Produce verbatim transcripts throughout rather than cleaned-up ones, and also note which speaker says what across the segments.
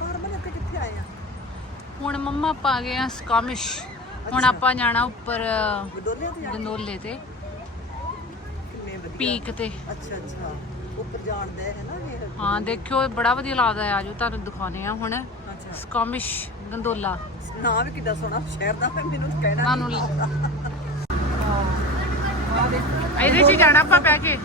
Speaker 1: ਹੁਣ ਮੰਮਾ ਆਪਾਂ ਆ ਗਏ ਆ ਸਕਾਮਿਸ਼। ਹੁਣ ਆਪਾਂ ਜਾਣਾ ਉੱਪਰ ਗੰਡੋਲੇ ਤੇ ਪੀਕ ਤੇ।
Speaker 2: ਅੱਛਾ ਅੱਛਾ ਉੱਪਰ ਜਾਣਦਾ ਹੈ ਨਾ ਇਹ।
Speaker 1: ਹਾਂ ਦੇਖਿਓ ਬੜਾ ਵਧੀਆ ਲੱਗਦਾ ਹੈ। ਆਜੋ ਤੁਹਾਨੂੰ ਦਿਖਾਉਣੇ ਆ ਹੁਣ ਸਕਾਮਿਸ਼ ਗੰਡੋਲਾ।
Speaker 2: ਨਾਂ ਵੀ ਕਿੱਦਾਂ ਸੋਹਣਾ ਸ਼ਹਿਰ ਦਾ, ਮੈਨੂੰ ਕਹਿਣਾ
Speaker 1: ਤੁਹਾਨੂੰ ਇਹਦੇ 'ਚ ਜਾਣਾ ਆਪਾਂ ਬਹਿ ਕੇ।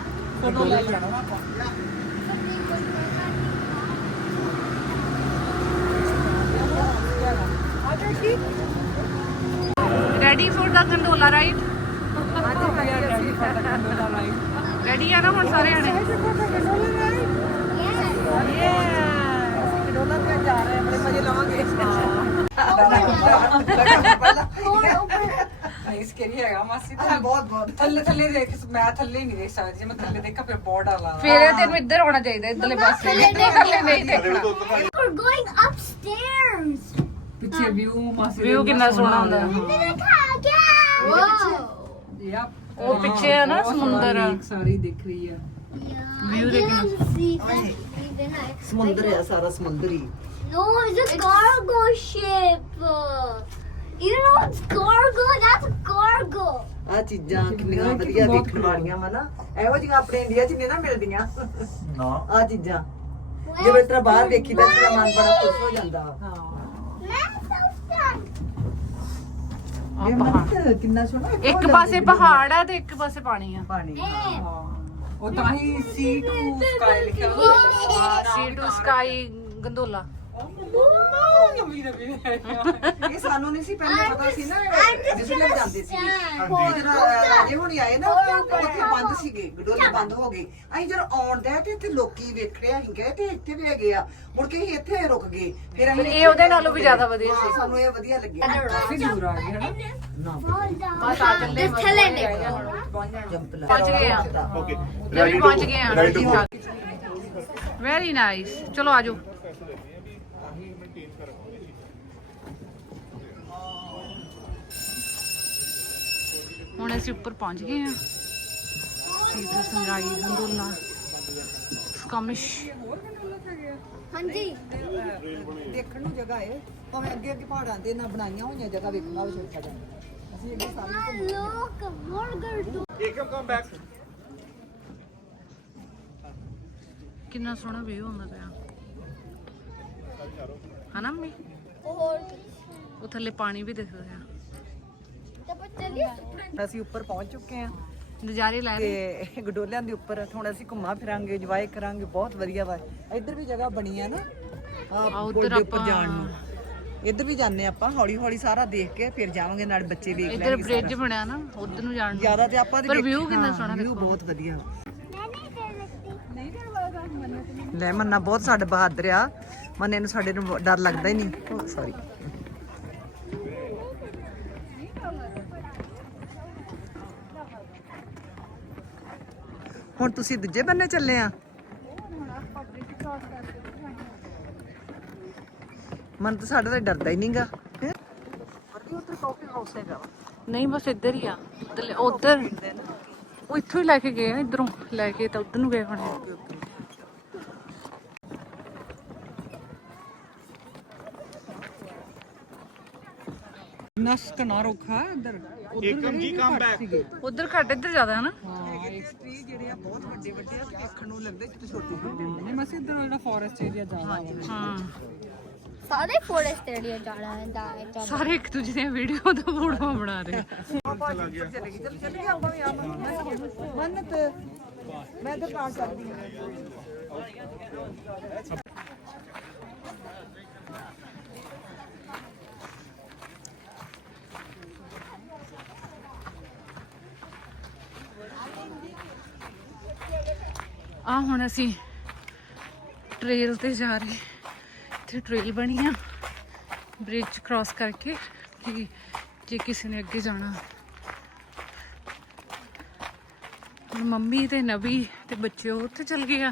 Speaker 1: Ready for the gondola ride? Ready ਆ ਨਾ ਹੁਣ ਸਾਰੇ ਜਣੇ?
Speaker 2: ਗੰਡੋਲਾ ਤੇ ਜਾ ਰਹੇ ਬੜੇ ਮਜ਼ੇ ਲਵਾਂਗੇ।
Speaker 3: ਇਸ ਕਰੀ ਹੈਗਾ ਮਾਸੀ
Speaker 2: ਹਾਂ ਬਹੁਤ ਬਹੁਤ
Speaker 3: ਥੱਲੇ ਥੱਲੇ ਦੇਖ ਮੈਂ ਥੱਲੇ ਨਹੀਂ ਦੇਖ ਸਕਦੀ। ਜੇ ਮੈਂ ਥੱਲੇ ਦੇਖਾਂ ਫਿਰ ਬਹੁਤ ਡਰ ਲੱਗਦਾ।
Speaker 1: ਫੇਰ ਤੈਨੂੰ ਇੱਧਰ ਆਉਣਾ ਚਾਹੀਦਾ, ਇੱਧਰਲੇ ਪਾਸੇ। ਥੱਲੇ ਨਹੀਂ ਦੇਖਣਾ।
Speaker 4: We're going upstairs.
Speaker 3: ਪਿੱਛੇ ਵਿਊ ਮਾਸੀ
Speaker 1: ਵਿਊ ਕਿੰਨਾ ਸੋਹਣਾ ਹੁੰਦਾ ਹੈ।
Speaker 4: Whoa.
Speaker 3: ਯਾ
Speaker 1: ਉਹ ਪਿੱਛੇ ਹੈ ਨਾ ਸਮੁੰਦਰ
Speaker 3: ਸਾਰੀ ਦਿਖ ਰਹੀ ਹੈ।
Speaker 1: ਵਿਊ ਦੇਖਣਾ।
Speaker 2: ਸਮੁੰਦਰ ਹੈ ਸਾਰਾ ਸਮੁੰਦਰ ਹੀ।
Speaker 4: No, it's a cargo ship. You know it's cargo? That's a cargo.
Speaker 2: ਆ ਚੀਜ਼ਾਂ ਕਿੰਨੀਆਂ ਵਧੀਆ ਵੇਖਣ ਵਾਲੀਆਂ ਵਾ ਨਾ। ਇਹੋ ਜਿਹੀਆਂ ਆਪਣੇ ਇੰਡੀਆ 'ਚ ਨਹੀਂ ਨਾ ਮਿਲਦੀਆਂ ਨਾ ਆ ਚੀਜ਼ਾਂ। ਜਿਵੇਂ ਤਰ੍ਹਾਂ ਬਾਹਰ ਵੇਖੀਦਾ ਤੇਰਾ ਮਨ ਬੜਾ ਖੁਸ਼ ਹੋ ਜਾਂਦਾ।
Speaker 3: ਹਾਂ
Speaker 2: ਇਹ ਮਨ ਕਿੰਨਾ ਸੋਹਣਾ।
Speaker 1: ਇੱਕ ਪਾਸੇ ਪਹਾੜ ਆ ਤੇ ਇੱਕ ਪਾਸੇ ਪਾਣੀ ਆ।
Speaker 2: ਪਾਣੀ
Speaker 3: ਉਹ ਤਾਂ ਹੀ ਸੀ ਟੂ ਸਕਾਈ ਲਿਖਿਆ ਹੋਇਆ।
Speaker 1: Sea to Sky Gondola.
Speaker 3: ਨਵੀਂ ਨਵੀਂ
Speaker 2: ਇਹ ਸਾਨੂੰ ਨਹੀਂ ਸੀ ਪਹਿਲੇ ਪਤਾ ਸੀ ਨਾ ਜਿਸੇ ਲੱਗ ਜਾਂਦੇ ਸੀ। ਜਦੋਂ ਰਾਜੇ ਹੁਣੀ ਆਏ ਨਾ ਉੱਥੇ ਬੰਦ ਸੀਗੇ, ਗਡੋਲੇ ਬੰਦ ਹੋ ਗਏ। ਅਸੀਂ ਜਦੋਂ ਆਉਂਦੇ ਤੇ ਇੱਥੇ ਲੋਕੀ ਵੇਖ ਰਹੇ ਅਸੀਂ ਗਏ ਤੇ ਇੱਥੇ ਵੀ ਹੈਗੇ ਆ। ਮੁੜ ਕੇ ਅਸੀਂ ਇੱਥੇ ਰੁਕ ਗਏ। ਫਿਰ ਅਸੀਂ
Speaker 1: ਇਹ ਉਹਦੇ ਨਾਲੋਂ ਵੀ ਜ਼ਿਆਦਾ ਵਧੀਆ ਸੀ।
Speaker 2: ਸਾਨੂੰ ਇਹ ਵਧੀਆ ਲੱਗਿਆ।
Speaker 3: ਕਾਫੀ ਦੂਰ ਆ ਗਏ ਹਨਾ।
Speaker 2: ਨਾ
Speaker 1: ਬਸ ਆ ਚੱਲੇ
Speaker 2: ਜੰਪ ਲਾ
Speaker 1: ਪਹੁੰਚ ਗਏ ਆ।
Speaker 5: Okay.
Speaker 1: ਜਲਦੀ ਪਹੁੰਚ ਗਏ ਆ। ਠੀਕ ਠਾਕ ਵੈਰੀ ਨਾਈਸ। ਚਲੋ ਆਜੋ। ਹੁਣ ਅਸੀਂ ਉੱਪਰ ਪਹੁੰਚ ਗਏ ਆ। Sea to Sky Gondola Squamish.
Speaker 4: ਹਾਂਜੀ
Speaker 2: ਦੇਖਣ ਨੂੰ ਜਗ੍ਹਾ ਹੈ ਭਾਵੇਂ ਅੱਗੇ ਅੱਗੇ ਪਹਾੜਾਂ ਤੇ ਨਾ ਬਣਾਈਆਂ ਹੋਈਆਂ ਜਗ੍ਹਾ ਵੇਖਣਾ ਵੀ ਸੌਖਾ ਜਾਂਦਾ। ਅਸੀਂ ਅੱਗੇ ਸਾਹਮਣੇ
Speaker 4: look burger.
Speaker 5: Ekam, come back.
Speaker 1: ਕਿੰਨਾ ਸੋਹਣਾ ਵਿਊ ਹੁੰਦਾ ਪਿਆ ਹਨਾ ਮੰਮੀ?
Speaker 4: ਹੋਰ
Speaker 1: ਉਹ ਥੱਲੇ ਪਾਣੀ ਵੀ ਦਿਖਦਾ ਆ।
Speaker 4: ਤਾਂ ਚੱਲੀਏ।
Speaker 2: ਅਸੀਂ ਉੱਪਰ ਪਹੁੰਚ ਚੁੱਕੇ ਆ
Speaker 1: ਨਜ਼ਾਰੇ ਲੈ ਰਹੇ।
Speaker 2: ਤੇ ਗਡੋਲਿਆਂ ਦੇ ਉੱਪਰ ਹੁਣ ਅਸੀਂ ਘੁੰਮਾ ਫਿਰਾਂਗੇ, ਇੰਜੋਏ ਕਰਾਂਗੇ। ਬਹੁਤ ਵਧੀਆ ਵਾ। ਇੱਧਰ ਵੀ ਜਗ੍ਹਾ ਬਣੀ ਆ ਨਾ ਆ
Speaker 1: ਉੱਧਰ
Speaker 2: ਉੱਪਰ ਜਾਣ ਨੂੰ। ਇੱਧਰ ਵੀ ਜਾਂਦੇ ਆਪਾਂ ਹੌਲੀ ਹੌਲੀ ਸਾਰਾ ਦੇਖ ਕੇ ਫਿਰ ਜਾਵਾਂਗੇ। ਨਾਲ ਬੱਚੇ ਵੇਖ ਲੈਣਗੇ।
Speaker 1: ਇੱਧਰ ਬ੍ਰਿਜ ਬਣਿਆ ਨਾ ਉਧਰ ਨੂੰ ਜਾਣ ਨੂੰ।
Speaker 2: ਜ਼ਿਆਦਾ ਤੇ ਆਪਾਂ
Speaker 1: ਪਰ ਵਿਊ ਕਿੰਨਾ ਸੋਹਣਾ
Speaker 2: ਵਿਊ
Speaker 1: ਦੇਖੋ।
Speaker 2: ਬਹੁਤ ਵਧੀਆ। ਲੈ ਮੰਨਾ ਬਹੁਤ ਸਾਡੇ ਬਹਾਦਰ ਆ। ਮੰਨੇ ਨੂੰ ਸਾਡੇ ਨੂੰ ਡਰ ਲੱਗਦਾ ਹੀ ਨਹੀਂ। ਸੌਰੀ ਹੁਣ ਤੁਸੀਂ ਦੂਜੇ ਬੰਨੇ ਚੱਲੇ ਆ। ਮਨ ਤਾਂ ਸਾਡਾ ਤਾਂ ਡਰਦਾ ਹੀ ਨਹੀਂਗਾ। ਉੱਧਰ ਕਾਫੀ ਹਾਊਸ ਹੈਗਾ ਵਾ।
Speaker 1: ਨਹੀਂ ਬਸ ਇੱਧਰ ਹੀ ਆ। ਉਧਰ ਉਹ ਇੱਥੋਂ ਹੀ ਲੈ ਕੇ ਗਏ ਆ। ਇਧਰੋਂ ਲੈ ਕੇ ਤਾਂ ਉਧਰ ਨੂੰ ਗਏ ਹੋਣੇ।
Speaker 3: ਨਸ ਕਨਾ ਰੋਖਾ ਇੱਧਰ।
Speaker 5: Ekam ji, come back.
Speaker 1: ਉਧਰ ਘੱਟ ਇੱਧਰ ਜ਼ਿਆਦਾ ਹੈ ਨਾ।
Speaker 2: ਟ੍ਰੀ ਜਿਹੜੇ ਆ ਬਹੁਤ ਵੱਡੇ ਵੱਡੇ ਆ ਤੇ ਦੇਖਣ ਨੂੰ ਲੱਗਦੇ ਕਿ ਛੋਟੇ ਛੋਟੇ।
Speaker 3: ਨਹੀਂ ਮਾਸੀ ਇੱਧਰ ਜਿਹੜਾ ਫੋਰੈਸਟ ਏਰੀਆ ਜ਼ਿਆਦਾ ਵਾ।
Speaker 1: ਹਾਂ
Speaker 4: ਸਾਰੇ ਫੋਰੈਸਟ ਏਰੀਆ ਜਾਣਾ ਹੈ ਦਾ ਇੱਕ
Speaker 1: ਸਾਰੇ ਇੱਕ ਦੂਜੇ ਦੀਆਂ ਵੀਡੀਓ ਦਾ ਫੋਟੋ ਬਣਾ ਰਹੇ।
Speaker 2: ਚਲੇ ਗਏ ਚਲ ਚੱਲ ਆਪਾਂ ਵੀ ਆ ਮੰਨਤ ਮੈਂ ਤਾਂ ਪਾਸ ਕਰਦੀ
Speaker 1: ਆ ਹੁਣ ਅਸੀਂ ਟ੍ਰੇਲ ਤੇ ਜਾ ਰਹੇ। ਇੱਥੇ ਟ੍ਰੇਲ ਬਣੀ ਆ ਬ੍ਰਿਜ ਕ੍ਰਾਸ ਕਰਕੇ ਕਿ ਜੇ ਕਿਸੇ ਨੇ ਅੱਗੇ ਜਾਣਾ। ਮੰਮੀ ਤੇ ਨਵੀ ਤੇ ਬੱਚੇ ਉੱਥੇ ਚਲ ਗਏ ਆ।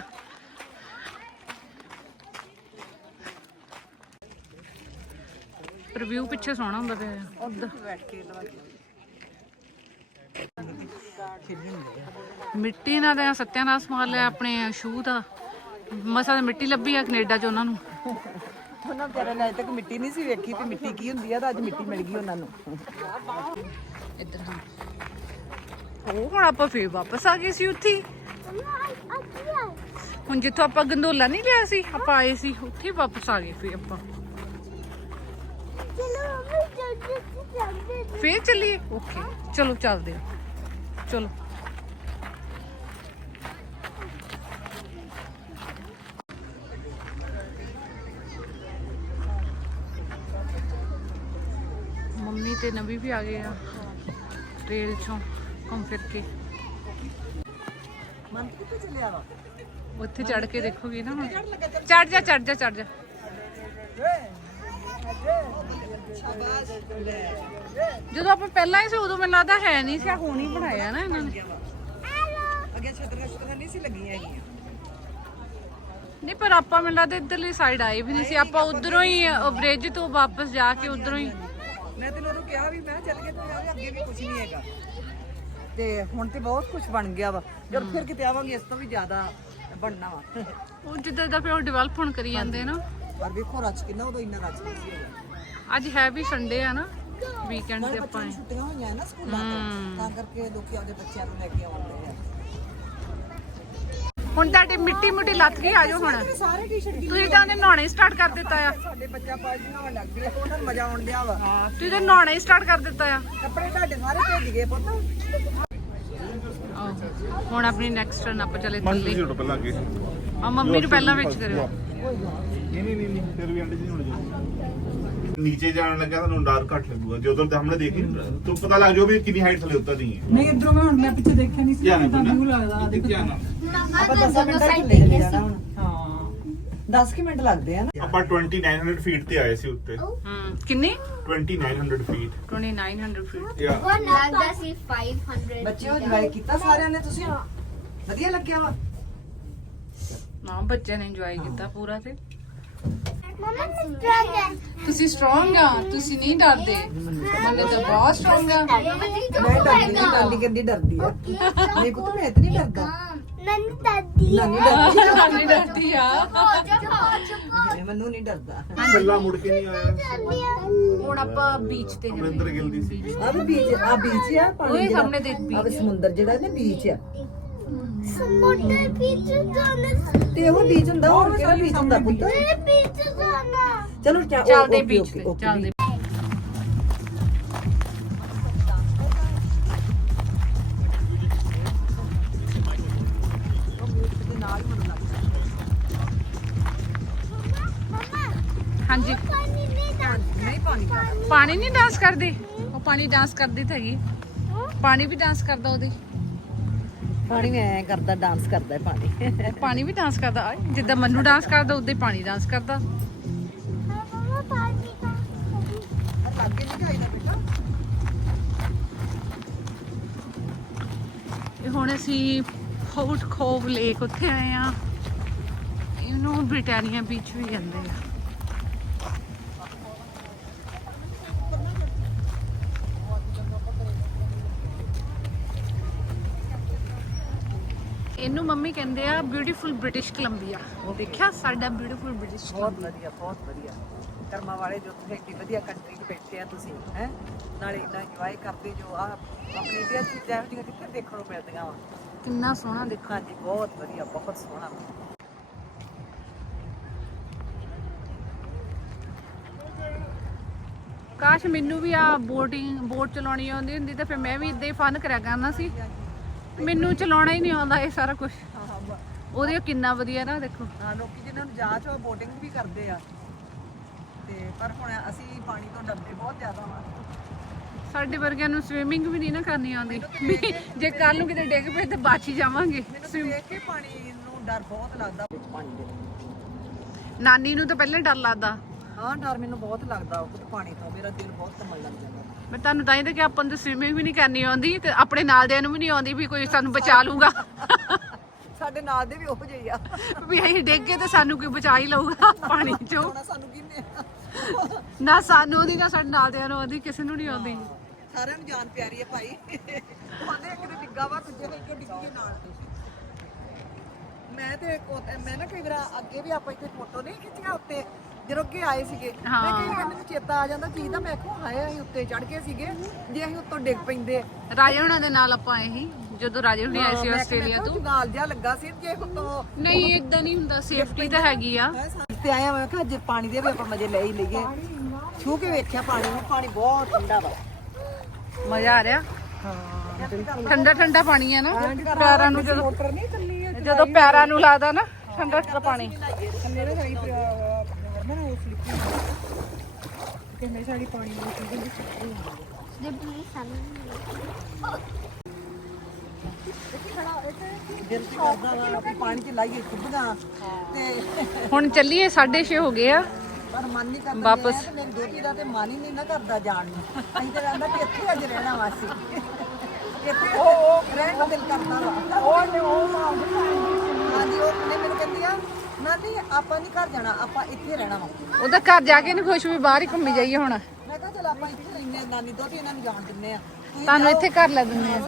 Speaker 1: ਪਰ ਵਿਊ ਪਿੱਛੇ ਸੋਹਣਾ ਹੁੰਦਾ ਪਿਆ ਉਧਰ
Speaker 2: ਬੈਠ ਕੇ
Speaker 1: ਮਿੱਟੀ ਨਾਲ ਤਾਂ ਸੱਤਿਆਨਾਸ਼ ਮਾਰ ਲਿਆ ਆਪਣੇ ਸ਼ੂ ਦਾ। ਮਸਾਂ ਮਿੱਟੀ ਲੱਭੀ ਆ ਕੈਨੇਡਾ ਚ ਉਹਨਾਂ ਨੂੰ।
Speaker 2: ਉਹਨਾਂ ਵਿਚਾਰਿਆਂ ਨੇ ਅਜੇ ਤੱਕ ਮਿੱਟੀ ਨਹੀਂ ਸੀ ਵੇਖੀ ਤੇ ਮਿੱਟੀ ਕੀ ਹੁੰਦੀ ਆ ਤਾਂ ਅੱਜ ਮਿੱਟੀ ਮਿਲ ਗਈ ਉਹਨਾਂ ਨੂੰ।
Speaker 1: ਇੱਧਰ ਹਾਂ ਉਹ ਹੁਣ ਆਪਾਂ ਫੇਰ ਵਾਪਸ ਆ ਗਏ ਸੀ ਉੱਥੇ ਹੀ। ਹੁਣ ਜਿੱਥੋਂ ਆਪਾਂ ਗੰਡੋਲਾ ਨਹੀਂ ਲਿਆ ਸੀ ਆਪਾਂ ਆਏ ਸੀ ਉੱਥੇ ਹੀ ਵਾਪਸ ਆ ਗਏ ਫੇਰ ਆਪਾਂ ਫੇਰ ਚੱਲੀਏ। ਓਕੇ ਚਲੋ ਚੱਲਦੇ ਹਾਂ ਚਲੋ। ਮੰਮੀ ਤੇ ਨਵੀ ਵੀ ਆ ਗਏ ਆ ਟ੍ਰੇਲ ਚੋਂ ਘੁੰਮ ਫਿਰ ਕੇ।
Speaker 2: ਮਨ ਕਿੱਥੇ ਚੱਲਿਆ ਵਾ?
Speaker 1: ਉੱਥੇ ਚੜ ਕੇ ਦੇਖੋਗੇ ਨਾ ਹੁਣ। ਚੜ ਜਾ ਚੜ ਜਾ ਚੜ ਜਾ। ਜਦੋਂ ਆਪਾਂ ਪਹਿਲਾਂ ਹੀ ਸੀ ਉਦੋਂ ਮੈਨੂੰ ਲੱਗਦਾ ਹੈ ਨਹੀਂ ਸੀ, ਹੁਣ ਹੀ ਬਣਾਇਆ ਨਾ ਇਹਨਾਂ ਨੇ।
Speaker 2: ਅੱਗੇ ਛਤਰੀਆਂ ਛਤਰੀਆਂ ਨਹੀਂ ਸੀ ਲੱਗੀਆਂ ਹੈਗੀਆਂ।
Speaker 1: ਨਹੀਂ ਪਰ ਆਪਾਂ ਮੈਨੂੰ ਲੱਗਦਾ ਇੱਧਰਲੀ ਸਾਈਡ ਆਏ ਵੀ ਨਹੀਂ ਸੀ, ਆਪਾਂ ਉਧਰੋਂ ਹੀ ਬ੍ਰਿਜ ਤੋਂ ਵਾਪਸ ਜਾ ਕੇ ਉਧਰੋਂ ਹੀ।
Speaker 2: ਮੈਂ ਤੈਨੂੰ ਉਹਨੂੰ ਕਿਹਾ ਵੀ ਮੈਂ ਚੱਲ ਗਿਆ ਤੂੰ ਯਾਰ ਅੱਗੇ ਵੀ ਕੁਝ ਨਹੀਂ ਹੈਗਾ ਤੇ ਹੁਣ ਤੇ ਬਹੁਤ ਕੁਝ ਬਣ ਗਿਆ ਵਾ। ਜਦ ਫਿਰ ਕਿਤੇ ਆਵਾਂਗੇ ਇਸ ਤੋਂ ਵੀ ਜ਼ਿਆਦਾ ਬਣਨਾ ਵਾ।
Speaker 1: ਉਹ ਜਿੱਦਾਂ ਦਾ ਫਿਰ ਡਿਵੈਲਪ ਹੁਣ ਕਰੀ ਜਾਂਦੇ ਨਾ।
Speaker 2: ਪਰ ਵੇਖੋ ਰੱਜ ਕਿੰਨਾ ਉਦੋਂ ਇੰਨਾ ਰੱਜ ਨਹੀਂ ਸੀ ਹੈਗਾ।
Speaker 1: ਅੱਜ ਹੈ ਵੀ ਸੰਡੇ ਆ ਨਾ, ਵੀਕਐਂਡ ਤੇ ਆਪਾਂ
Speaker 2: ਬੱਚਿਆਂ ਨੂੰ ਛੁੱਟੀਆਂ ਹੋਈਆਂ ਨਾ ਸਕੂਲਾਂ ਤੋਂ, ਤਾਂ ਕਰਕੇ ਲੋਕੀ ਆਪਦੇ ਬੱਚਿਆਂ ਨੂੰ ਲੈ ਕੇ ਆਉਂਦੇ ਆ।
Speaker 1: ਹੁਣ ਤੁਹਾਡੀ ਮਿੱਟੀ ਮੁੱਟੀ ਲੱਥ ਗਈ, ਆਜੋ ਹੁਣ।
Speaker 2: ਸਾਰੇ ਟੀ-ਸ਼ਰਟ
Speaker 1: ਤੁਸੀਂ ਤਾਂ ਉਹਨੇ ਨਹਾਉਣਾ ਹੀ ਸਟਾਰਟ ਕਰ ਦਿੱਤਾ ਆ।
Speaker 2: ਸਾਡੇ ਬੱਚਾ ਪਾਜ ਨਹਾਉਣ ਲੱਗ ਪਿਆ, ਉਹਨਾਂ ਨੂੰ ਮਜ਼ਾ ਆਉਣ ਡਿਆ ਵਾ।
Speaker 1: ਤੁਸੀਂ ਤਾਂ ਨਹਾਉਣਾ ਹੀ ਸਟਾਰਟ ਕਰ ਦਿੱਤਾ ਆ।
Speaker 2: ਕੱਪੜੇ ਤੁਹਾਡੇ ਸਾਰੇ ਭੇਜ ਗਏ ਪੁੱਤ।
Speaker 1: ਹੁਣ ਆਪਣੀ ਨੈਕਸਟ ਰਨ ਆਪਾਂ ਚਲੇ
Speaker 5: ਮਨ
Speaker 1: ਦਿੱਲੀ।
Speaker 5: ਤੁਸੀਂ ਉੱਠ ਪਹਿਲਾਂ ਅੱਗੇ।
Speaker 1: ਆ ਮੰਮੀ ਨੂੰ ਪਹਿਲਾਂ ਵਿੱਚ ਕਰਿਓ।
Speaker 5: ਨਹੀਂ ਨਹੀਂ ਨਹੀਂ ਫਿਰ ਵੀ ਅੰਡੇ ਜੀ ਹੋਣ ਜਾਓ। ਨੀਚੇ ਜਾਣ ਲੱਗਾ ਤੁਹਾਨੂੰ ਡਰ ਘੱਟ ਲੱਗੂਗਾ ਜੇ ਉਧਰ ਤੇ ਹਮਨੇ ਦੇਖੀ ਤਾਂ ਪਤਾ ਲੱਗ ਜਾਓ ਵੀ ਕਿੰਨੀ ਹਾਈਟ ਥਲੇ ਉੱਤਰ ਨਹੀਂ ਹੈ।
Speaker 3: ਨਹੀਂ ਇਧਰੋਂ ਮੈਂ ਹੁਣ ਮੈਂ ਪਿੱਛੇ ਦੇਖਿਆ ਨਹੀਂ ਸੀ
Speaker 5: ਧਿਆਨ
Speaker 3: ਤਾਂ
Speaker 5: ਨਾਲ
Speaker 3: ਮੈਨੂੰ ਲੱਗਦਾ ਦੇਖੋ
Speaker 5: ਧਿਆਨ ਨਾਲ।
Speaker 2: ਆਪਾਂ ਦਸ ਮਿੰਟ ਤੱਕ ਲੈ ਜਾਣਾ ਹੁਣ।
Speaker 3: ਹਾਂ
Speaker 2: ਦਸ ਕਿ ਮਿੰਟ ਲੱਗਦੇ ਆ ਨਾ।
Speaker 5: ਆਪਾਂ2900 ਫੀਟ ਤੇ ਆਏ ਸੀ ਉੱਤੇ।
Speaker 1: ਹਮ ਕਿੰਨੇ
Speaker 5: 2900 ਫੀਟ।
Speaker 1: 2900 ਫੀਟ।
Speaker 5: ਯਾ
Speaker 4: ਲੱਗਦਾ ਸੀ five hundred
Speaker 2: ਬੱਚੇ ਉਹ ਇੰਜੋਏ ਕੀਤਾ ਸਾਰਿਆਂ ਨੇ, ਤੁਸੀਂ ਵਧੀਆ ਲੱਗਿਆ ਵਾ।
Speaker 1: ਨਾ ਬੱਚਿਆਂ ਨੇ ਇੰਜੋਏ ਕੀਤਾ ਪੂਰਾ ਤੇ।
Speaker 4: Mama is dragon.
Speaker 1: ਤੁਸੀਂ ਸਟਰੋਂਗ ਆ, ਤੁਸੀਂ ਨਹੀਂ ਡਰਦੇ। ਮੰਨੇ ਤਾਂ ਬਹੁਤ ਸਟਰੋਂਗ ਆ।
Speaker 2: ਮੈਂ ਡਰਦੀ ਨਹੀਂ, ਨਾਨੀ ਕਹਿੰਦੀ ਡਰਦੀ ਆ। ਨਹੀਂ ਪੁੱਤ ਮੈਂ ਇਤਨੀ ਡਰਦਾ।
Speaker 4: Nani daddy.
Speaker 2: ਨਾਨੀ ਡਰਦੀ
Speaker 1: ਨਾਨੀ ਡਰਦੀ ਆ।
Speaker 2: ਆ, ਮੈਨੂੰ ਨਹੀਂ ਡਰਦਾ।
Speaker 5: ਛੱਲਾ ਮੁੜ ਕੇ ਨਹੀਂ ਆਇਆ।
Speaker 1: ਹੁਣ ਆਪਾਂ ਬੀਚ ਤੇ
Speaker 5: ਅਮਰਿੰਦਰ ਗਿੱਲ ਦੀ ਸੀ।
Speaker 2: ਆ ਵੀ ਬੀਚ, ਆ ਬੀਚ ਆ ਪਾਣੀ
Speaker 1: ਓਏ
Speaker 2: ਜਿਹੜਾ।
Speaker 1: ਸਾਹਮਣੇ ਦੇਖ
Speaker 2: ਆ ਵੀ
Speaker 1: beach।
Speaker 2: ਸਮੁੰਦਰ ਜਿਹੜਾ ਨਾ ਬੀਚ ਆ।
Speaker 4: ਸਮੁੰਦਰ ਵਿੱਚ ਜਾਣਾ।
Speaker 2: ਤੇ ਉਹ ਬੀਚ ਹੁੰਦਾ, ਹੋਰ ਕਿਹੜਾ ਬੀਚ ਹੁੰਦਾ ਪੁੱਤ?
Speaker 4: ਮੇਰੇ ਵਿੱਚ ਜਾਣਾ।
Speaker 2: ਚਲੋ ਚਾ-
Speaker 1: ਚੱਲਦੇ
Speaker 2: ਓਕੇ,
Speaker 1: ਬੀਚ
Speaker 2: ਓਕੇ,
Speaker 1: ਤੇ
Speaker 2: ਓਕੇ,
Speaker 1: ਚੱਲਦੇ। ਹਾਂਜੀ
Speaker 4: ਪਾਣੀ ਨਹੀਂ
Speaker 2: ਨਹੀਂ ਪਾਣੀ
Speaker 1: ਪਾਣੀ ਨਹੀਂ ਡਾਂਸ ਕਰਦੇ, ਉਹ ਪਾਣੀ ਡਾਂਸ ਕਰਦੀ ਤਾਂ ਹੈਗੀ। ਪਾਣੀ ਵੀ ਡਾਂਸ ਕਰਦਾ ਉਹਦੇ।
Speaker 2: ਪਾਣੀ ਵੀ ਐ ਕਰਦਾ, ਡਾਂਸ ਕਰਦਾ ਹੈ ਪਾਣੀ।
Speaker 1: ਪਾਣੀ ਵੀ ਡਾਂਸ ਕਰਦਾ ਆਏ, ਜਿੱਦਾਂ ਮੰਨੂ ਡਾਂਸ ਕਰਦਾ ਉਦਾਂ ਹੀ ਪਾਣੀ ਡਾਂਸ ਕਰਦਾ।
Speaker 4: ਮਮਾ ਪਾਣੀ ਦਾ
Speaker 2: ਲੱਗੇ ਨਹੀਂ ਜਾਈਦਾ ਬੇਟਾ।
Speaker 1: ਇਹ ਹੁਣ ਅਸੀਂ ਫੋਰਟ ਕੋਵ ਲੇਕ ਉੱਥੇ ਆਏ ਆ। ਇਹਨੂੰ ਬ੍ਰਿਟਾਨੀਆ ਬੀਚ ਵੀ ਕਹਿੰਦੇ ਆ। ਇਹਨੂੰ ਮੰਮੀ ਕਹਿੰਦੇ ਆ ਬਿਊਟੀਫੁਲ ਬ੍ਰਿਟਿਸ਼ ਕੋਲੰਬੀਆ। ਦੇਖਿਆ ਸਾਡਾ ਬਿਊਟੀਫੁਲ ਬ੍ਰਿਟਿਸ਼
Speaker 2: ਬਹੁਤ ਵਧੀਆ, ਬਹੁਤ ਵਧੀਆ। ਕਰਮਾ ਵਾਲੇ ਜੋ ਤੁਸੀਂ ਇੱਡੀ ਵਧੀਆ ਕੰਟਰੀ 'ਚ ਬੈਠੇ ਆ ਤੁਸੀਂ, ਹੈ ਨਾਲੇ ਇੰਨਾ ਇੰਜੋਏ ਕਰਦੇ ਜੋ ਆ। ਆਪਣੀ ਇੰਡੀਆ 'ਚ ਚੀਜ਼ਾਂ ਇਹੋ ਜਿਹੀਆਂ ਕਿੱਥੇ ਦੇਖਣ ਨੂੰ ਮਿਲਦੀਆਂ ਵਾ।
Speaker 1: ਕਿੰਨਾ ਸੋਹਣਾ ਦੇਖੋ।
Speaker 2: ਹਾਂਜੀ ਬਹੁਤ ਵਧੀਆ, ਬਹੁਤ ਸੋਹਣਾ।
Speaker 1: ਕਾਸ਼ ਮੈਨੂੰ ਵੀ ਆ ਬੋਟਿੰਗ ਬੋਟ ਚਲਾਉਣੀ ਆਉਂਦੀ ਹੁੰਦੀ ਤਾਂ ਫਿਰ ਮੈਂ ਵੀ ਇਦਾਂ ਹੀ ਫਨ ਕਰਿਆ ਕਰਨਾ ਸੀ। ਮੈਨੂੰ ਚਲਾਉਣਾ ਹੀ ਨਹੀਂ ਆਉਂਦਾ ਇਹ ਸਾਰਾ ਕੁਝ। ਉਹਦੇ ਕਿੰਨਾ ਵਧੀਆ ਨਾ ਦੇਖੋ।
Speaker 2: ਹਾਂ ਲੋਕੀ ਜਿਨ੍ਹਾਂ ਨੂੰ ਜਾਂਚ ਹੋ ਬੋਟਿੰਗ ਵੀ ਕਰਦੇ ਆ ਤੇ ਪਰ ਹੁਣ ਅਸੀਂ ਪਾਣੀ ਤੋਂ ਡਰਦੇ ਬਹੁਤ ਜ਼ਿਆਦਾ ਵਾ।
Speaker 1: ਸਾਡੇ ਵਰਗਿਆਂ ਨੂੰ ਸਵਿਮਿੰਗ ਵੀ ਨਹੀਂ ਨਾ ਕਰਨੀ ਆਉਂਦੀ। ਵੀ ਜੇ ਕੱਲ ਨੂੰ ਕਿਤੇ ਡਿੱਗ ਪਏ ਤੇ ਬਚ ਹੀ ਜਾਵਾਂਗੇ।
Speaker 2: ਮੈਨੂੰ ਦੇਖ ਕੇ ਪਾਣੀ ਨੂੰ ਡਰ ਬਹੁਤ ਲੱਗਦਾ ਵਿੱਚ ਪਾਣੀ ਦੇ।
Speaker 1: ਨਾਨੀ ਨੂੰ ਤਾਂ ਪਹਿਲਾਂ ਹੀ ਡਰ ਲੱਗਦਾ।
Speaker 2: ਹਾਂ ਡਰ ਮੈਨੂੰ ਬਹੁਤ ਲੱਗਦਾ ਉਹ ਪਾਣੀ ਤੋਂ। ਮੇਰਾ ਦਿਲ ਬਹੁਤ ਕੰਬਣ ਲੱਗ ਜਾਂਦਾ।
Speaker 1: ਮੈਂ ਤੁਹਾਨੂੰ ਤਾਂ ਹੀ ਤਾਂ ਕਿ ਆਪਾਂ ਨੂੰ ਸਵਿਮਿੰਗ ਵੀ ਨਹੀਂ ਕਰਨੀ ਆਉਂਦੀ ਤੇ ਆਪਣੇ ਨਾਲ ਦਿਆਂ ਨੂੰ ਵੀ ਨਹੀਂ ਆਉਂਦੀ ਵੀ ਕੋਈ ਸਾਨੂੰ ਬਚਾ ਲੂਗਾ।
Speaker 2: ਸਾਡੇ ਨਾਲ ਦੇ ਵੀ ਉਹੋ ਜਿਹੇ ਆ।
Speaker 1: ਵੀ ਅਸੀਂ ਡਿੱਗ ਗਏ ਤੇ ਸਾਨੂੰ ਕੋਈ ਬਚਾ ਹੀ ਲਊਗਾ ਪਾਣੀ ਚੋਂ।
Speaker 2: ਹੁਣ ਸਾਨੂੰ ਕਿੰਨੇ
Speaker 1: ਨਾ ਸਾਨੂੰ ਉਹਦੀ ਨਾ ਸਾਡੇ ਨਾਲ ਦਿਆਂ ਨੂੰ ਆਉਂਦੀ, ਕਿਸੇ ਨੂੰ ਨਹੀਂ ਆਉਂਦੀ।
Speaker 2: ਸਾਰਿਆਂ ਨੂੰ ਜਾਨ ਪਿਆਰੀ ਹੈ ਭਾਈ। ਉਹਦੇ ਇੱਕ ਤੇ ਡਿੱਗਾ ਵਾ, ਦੂਜੇ ਨੇ ਇੱਕ ਡਿੱਗੀ ਨਾਲ। ਮੈਂ ਤੇ ਕੋ- ਮੈਂ ਨਾ ਕਈ ਵਾਰ ਅੱਗੇ ਵੀ ਆਪਾਂ ਇੱਥੇ ਫੋਟੋ ਨਹੀਂ ਖਿੱਚੀਆਂ ਉੱਤੇ ਜਦੋਂ ਅੱਗੇ ਆਏ ਸੀਗੇ
Speaker 1: ਹਾਂ।
Speaker 2: ਮੈਂ ਕਈ ਵਾਰ ਮੈਨੂੰ ਚੇਤਾ ਆ ਜਾਂਦਾ ਚੀਜ਼ ਦਾ ਮੈਂ ਕਿਹਾ ਹਾਏ ਅਸੀਂ ਉੱਤੇ ਚੜ ਗਏ ਸੀਗੇ ਜੇ ਅਸੀਂ ਉੱਤੋਂ ਡਿੱਗ ਪੈਂਦੇ
Speaker 1: ਰਾਜੇ ਹੁਣਾਂ ਦੇ ਨਾਲ ਆਪਾਂ ਆਏ ਸੀ ਜਦੋਂ ਰਾਜੇ ਹੁਣੇ ਆਏ ਸੀ ਆਸਟ੍ਰੇਲੀਆ ਤੋਂ।
Speaker 2: ਨਾਲ ਜਿਹਾ ਲੱਗਾ ਸੀ ਜੇ ਉੱਤੋਂ
Speaker 1: ਨਹੀਂ ਇਦਾਂ ਨਹੀਂ ਹੁੰਦਾ, ਸੇਫਟੀ ਤਾਂ ਹੈਗੀ ਆ।
Speaker 2: ਤੇ ਆਇਆ ਮੈਂ ਕਿਹਾ ਅੱਜ ਪਾਣੀ ਦੇ ਵੀ ਆਪਾਂ ਮਜ਼ੇ ਲੈ ਹੀ ਲਈਏ ਛੂ ਕੇ ਵੇਖਿਆ ਪਾਣੀ ਨੂੰ ਪਾਣੀ ਬਹੁਤ ਠੰਡਾ ਵਾ
Speaker 1: ਮਜ਼ਾ ਆ ਰਿਹਾ।
Speaker 2: ਹਾਂ
Speaker 1: ਠੰਡਾ ਠੰਡਾ ਪਾਣੀ ਆ ਨਾ ਪੈਰਾਂ ਨੂੰ, ਜਦੋਂ
Speaker 2: ਮੋਟਰ ਨਹੀਂ ਚੱਲੀ
Speaker 1: ਜਦੋਂ ਪੈਰਾਂ ਨੂੰ ਲਾਦਾ ਨਾ ਠੰਡਾ ਠੰਡਾ ਪਾਣੀ।
Speaker 2: ਥੱਲੇ ਨਾ ਜਾਈ ਪਿਆ ਨਾ ਉਹ ਸਲਿੱਪੀ ਕਿੰਨੇ ਸਾਡੀ ਪਾਣੀ ਦੀ ਚੀਜ਼ ਦੀ ਸਲਿੱਪੀ
Speaker 4: The blue sun.
Speaker 2: ਦਿਲ ਤੇ ਕਰਦਾ ਵਾ ਵੀ ਪਾਣੀ ਚ ਲਾਈਏ ਖੁੱਬਗਾ ਤੇ
Speaker 1: ਹੁਣ ਚੱਲੀਏ, ਸਾਢੇ ਛੇ ਹੋ ਗਏ ਆ।
Speaker 2: ਪਰ ਮਨ ਨਹੀਂ ਕਰਦਾ
Speaker 1: ਵਾਪਸ।
Speaker 2: ਤੇ ਮੇਰੀ ਦੋਤੀ ਦਾ ਤੇ ਮਨ ਹੀ ਨਹੀਂ ਨਾ ਕਰਦਾ ਜਾਣ ਨੂੰ ਅਸੀਂ ਤੇ ਕਹਿੰਦਾ ਕਿ ਇੱਥੇ ਅੱਜ ਰਹਿਣਾ ਵਾਸੀ ਇੱਥੇ ਉਹ ਰਹਿਣ ਨੂੰ ਦਿਲ ਕਰਦਾ ਵਾ ਉਹ ਨੇ ਉਹ ਮਾਂ ਹਾਂਜੀ ਉਹ ਨੇ ਮੈਨੂੰ ਕਹਿੰਦੀ ਆ ਨਾਨੀ ਆਪਾਂ ਨਹੀਂ ਘਰ ਜਾਣਾ ਆਪਾਂ ਇੱਥੇ ਰਹਿਣਾ ਵਾ
Speaker 1: ਉਹਦਾ ਘਰ ਜਾ ਕੇ ਨਹੀਂ ਖੁਸ਼ ਵੀ ਬਾਹਰ ਹੀ ਘੁੰਮੀ ਜਾਈਏ ਹੁਣ।
Speaker 2: ਮੈਂ ਕਿਹਾ ਚਲ ਆਪਾਂ ਇੱਥੇ ਰਹਿੰਦੇ ਹਾਂ, ਨਾਨੀ ਦੋਤੀ ਇਹਨਾਂ ਨੂੰ ਜਾਣ ਦਿੰਦੇ ਆ
Speaker 1: ਤੁਹਾਨੂੰ ਇੱਥੇ ਘਰ ਲੈ ਦਿੰਦੇ ਆ।